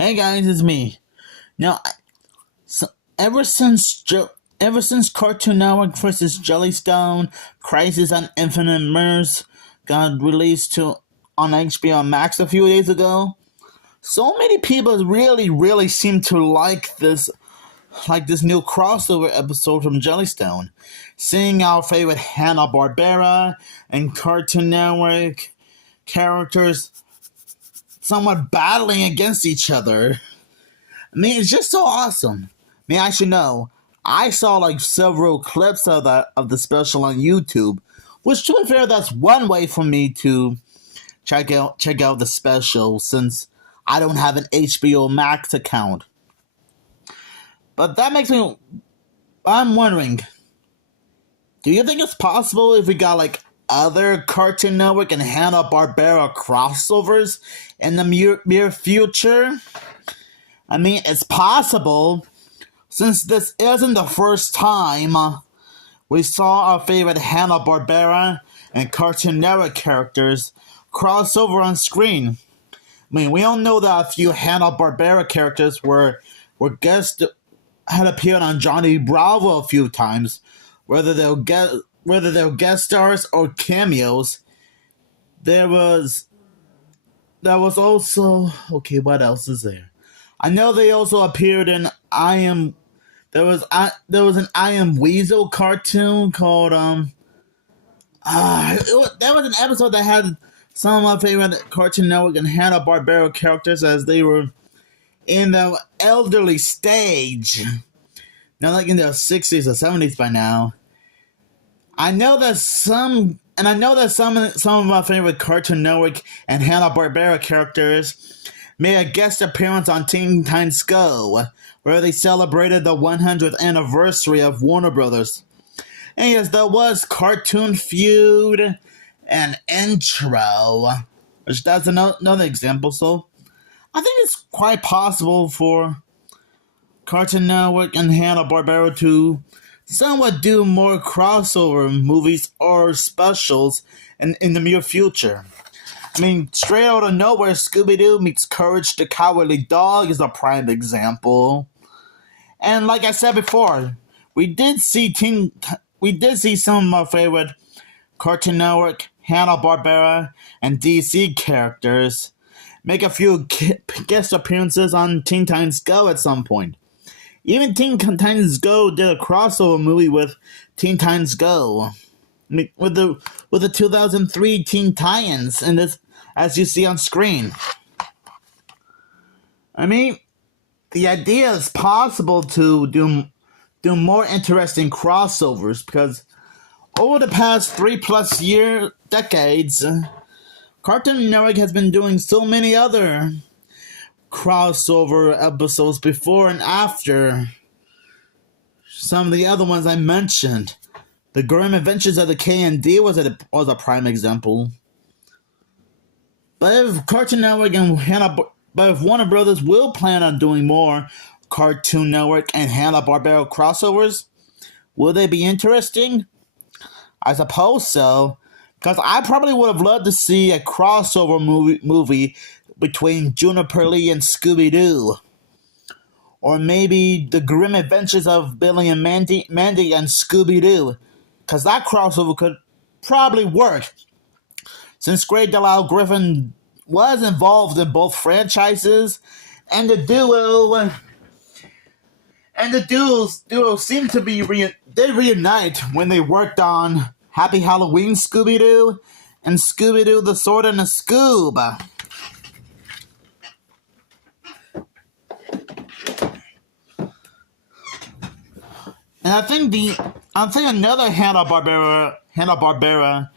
Hey guys, it's me. Now, so, ever since ever since Cartoon Network versus Jellystone, Crisis on Infinite Mirrors got released to on HBO Max a few days ago, so many people really seem to like this new crossover episode from Jellystone, seeing our favorite Hanna-Barbera and Cartoon Network characters somewhat battling against each other. I mean, it's just so awesome. I mean, I should know. I saw like several clips of the special on YouTube, which to be fair, that's one way for me to check out the special since I don't have an HBO Max account. But that makes me. I'm wondering, do you think it's possible if we got like other Cartoon Network and Hanna-Barbera crossovers in the near future? I mean, it's possible, since this isn't the first time we saw our favorite Hanna-Barbera and Cartoon Network characters cross over on screen. I mean, we all know that a few Hanna-Barbera characters had appeared on Johnny Bravo a few times, whether they're guest stars or cameos. There was also, okay, what else is there? I know they also appeared in I Am. There was an I Am Weasel cartoon called that was an episode that had some of my favorite Cartoon Network and Hanna-Barbera characters as they were in the elderly stage. Now, like in their 60s or 70s by now. I know that some of my favorite Cartoon Network and Hanna-Barbera characters made a guest appearance on Teen Titans Go, where they celebrated the 100th anniversary of Warner Brothers. And yes, there was Cartoon Feud and Intro, which that's another example. So I think it's quite possible for Cartoon Network and Hanna-Barbera to somewhat do more crossover movies or specials in the near future. I mean, straight out of nowhere, Scooby-Doo meets Courage the Cowardly Dog is a prime example. And like I said before, we did see some of my favorite Cartoon Network, Hanna-Barbera, and DC characters make a few guest appearances on Teen Titans Go at some point. Even Teen Titans Go did a crossover movie with Teen Titans Go, with the 2003 Teen Titans, and this, as you see on screen. I mean, the idea is possible to do more interesting crossovers because over the past 3+ decades, Cartoon Network has been doing so many other crossover episodes before and after some of the other ones I mentioned. The Grim Adventures of the K&D was a prime example. But if Cartoon Network and but if Warner Brothers will plan on doing more Cartoon Network and Hanna-Barbera crossovers, will they be interesting? I suppose so, because I probably would have loved to see a crossover movie between Juniper Lee and Scooby-Doo. Or maybe The Grim Adventures of Billy and Mandy and Scooby-Doo, because that crossover could probably work, since Greg Delisle Griffin was involved in both franchises, and the duo seemed to be they reunite when they worked on Happy Halloween Scooby-Doo and Scooby-Doo the Sword and the Scoob. And I think another Hanna-Barbera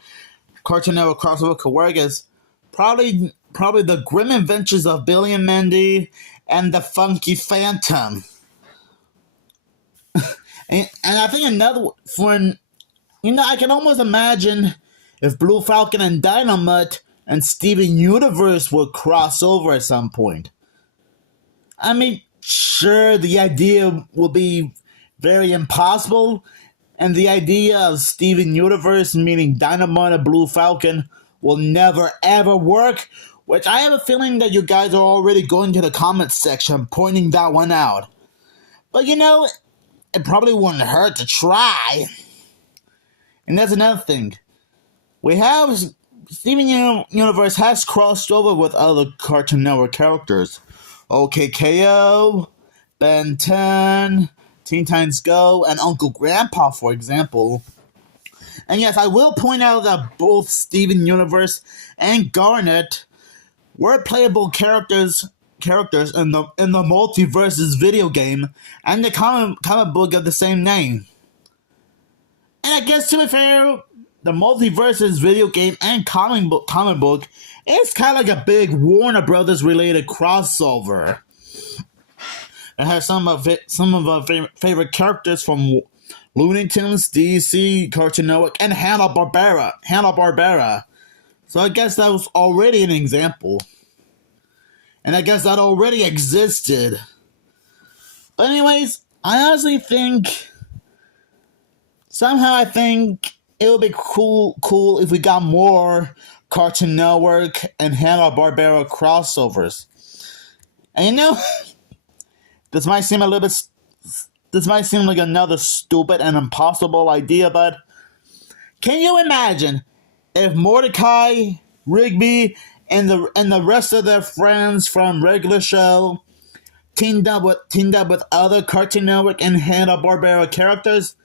Cartoon Network crossover could work is probably the Grim Adventures of Billy and Mandy and the Funky Phantom. and I think another I can almost imagine if Blue Falcon and Dynamite and Steven Universe would cross over at some point. I mean, sure, the idea will be very impossible, and the idea of Steven Universe, meaning Dynamite and Blue Falcon, will never ever work which I have a feeling that you guys are already going to the comments section pointing that one out. But it probably wouldn't hurt to try. And that's another thing. We have Steven Universe has crossed over with other Cartoon Network characters. OKKO, Ben 10, Teen Titans Go, and Uncle Grandpa, for example. And yes, I will point out that both Steven Universe and Garnet were playable characters in the Multiverses video game and the comic book of the same name. And I guess, to be fair, the Multiverses video game and comic book is kind of like a big Warner Brothers related crossover. It has some of our favorite characters from Looney Tunes, DC, Cartoon Network, and Hanna-Barbera. So I guess that was already an example. And I guess that already existed. But anyways, I honestly think it would be cool if we got more Cartoon Network and Hanna-Barbera crossovers. And this might seem like another stupid and impossible idea, but can you imagine if Mordecai, Rigby, and the rest of their friends from regular show teamed up with other Cartoon Network and Hanna-Barbera characters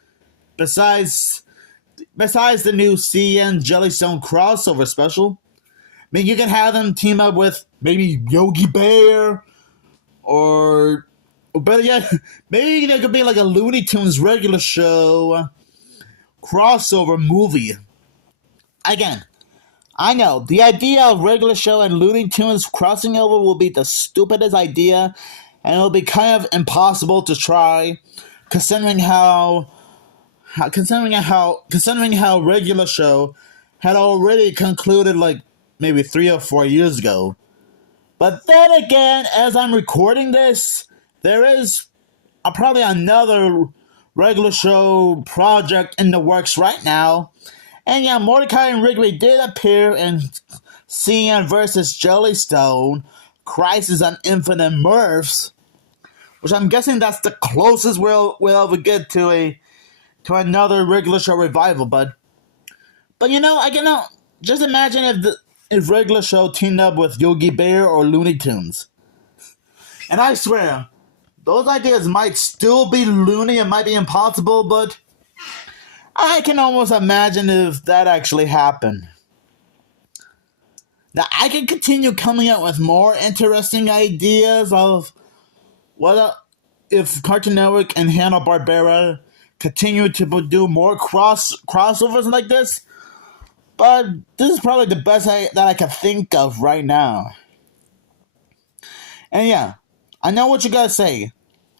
besides the new CN Jellystone crossover special? I mean, you can have them team up with maybe Yogi Bear, or better yet, maybe there could be like a Looney Tunes regular show crossover movie. Again, I know the idea of regular show and Looney Tunes crossing over will be the stupidest idea, and it'll be kind of impossible to try, considering how regular show had already concluded like maybe 3 or 4 years ago. But then again, as I'm recording this, there is probably another regular show project in the works right now. And yeah, Mordecai and Rigby did appear in CN vs. Jellystone, Crisis on Infinite Mirths, which I'm guessing that's the closest we'll ever get to another regular show revival. But I can just imagine if regular show teamed up with Yogi Bear or Looney Tunes. And I swear, those ideas might still be loony and might be impossible, but I can almost imagine if that actually happened. Now, I can continue coming up with more interesting ideas of what if Cartoon Network and Hanna-Barbera continue to do more crossovers like this, but this is probably the best that I can think of right now. And yeah, I know what you gotta say.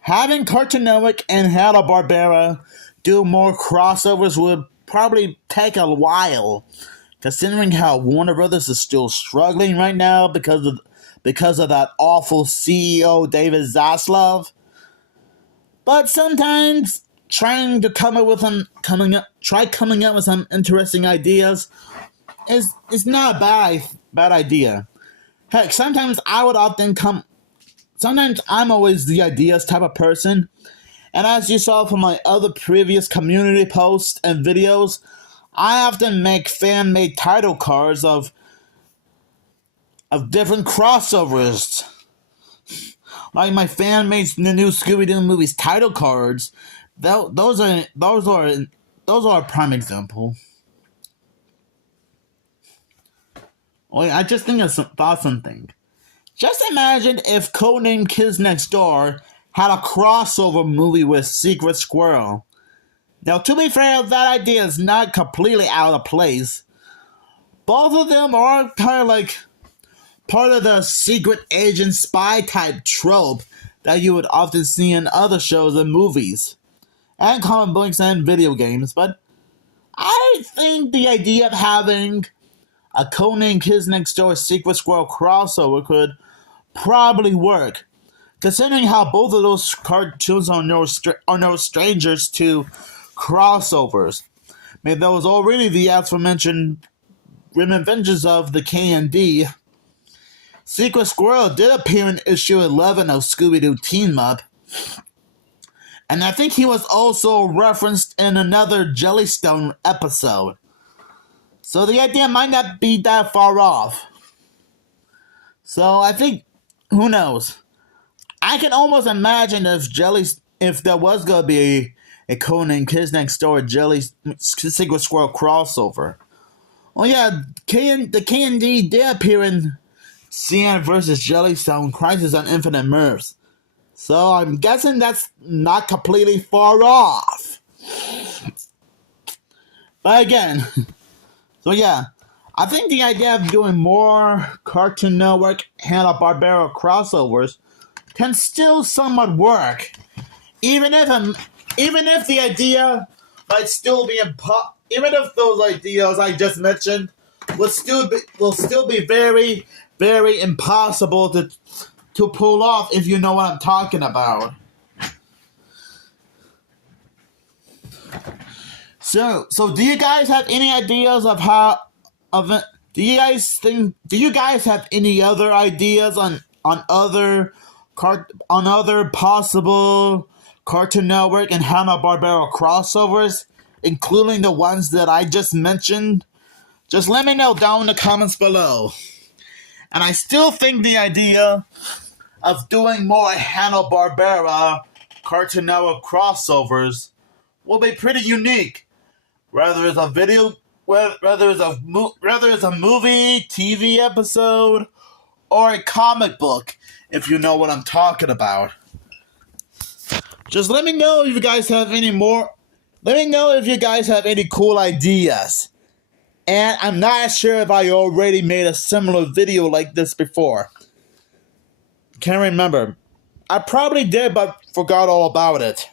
Having Cartoon Network and Hanna-Barbera do more crossovers would probably take a while, considering how Warner Brothers is still struggling right now because of that awful CEO David Zaslav. But sometimes trying coming up with some interesting ideas is not a bad idea. Heck, sometimes I'm always the ideas type of person. And as you saw from my other previous community posts and videos, I often make fan-made title cards of different crossovers. Like my fan made the new Scooby-Doo movies title cards. Those are a prime example. Wait, I just thought something. Just imagine if Codename Kids Next Door had a crossover movie with Secret Squirrel. Now, to be fair, that idea is not completely out of place. Both of them are kind of like part of the secret agent spy type trope that you would often see in other shows and movies, and comic books and video games. But I think the idea of having a Codename Kids Next Door Secret Squirrel crossover could probably work, considering how both of those cartoons are no strangers to crossovers. I mean, there was already the aforementioned Grim Adventures of the K&D, Secret Squirrel did appear in issue 11 of Scooby-Doo Team Up. And I think he was also referenced in another Jellystone episode. So the idea might not be that far off. So I think, who knows? I can almost imagine if there was going to be a Conan Kids Next Door Secret Squirrel crossover. Oh yeah, the K&D did appear in Cyan vs. Jellystone Crisis on Infinite Mirths. So I'm guessing that's not completely far off. But again, so yeah, I think the idea of doing more Cartoon Network Hanna-Barbera crossovers can still somewhat work, even if the idea might still be even if those ideas I just mentioned will still be very, very impossible to pull off, if you know what I'm talking about. So do you guys have any ideas of how do you guys have any other ideas on other possible Cartoon Network and Hanna-Barbera crossovers, including the ones that I just mentioned? Just let me know down in the comments below. And I still think the idea of doing more Hanna-Barbera Cartoon Network crossovers will be pretty unique. Whether it's a movie, TV episode, or a comic book, if you know what I'm talking about. Just let me know if you guys have any more. Let me know if you guys have any cool ideas. And I'm not sure if I already made a similar video like this before. Can't remember. I probably did, but forgot all about it.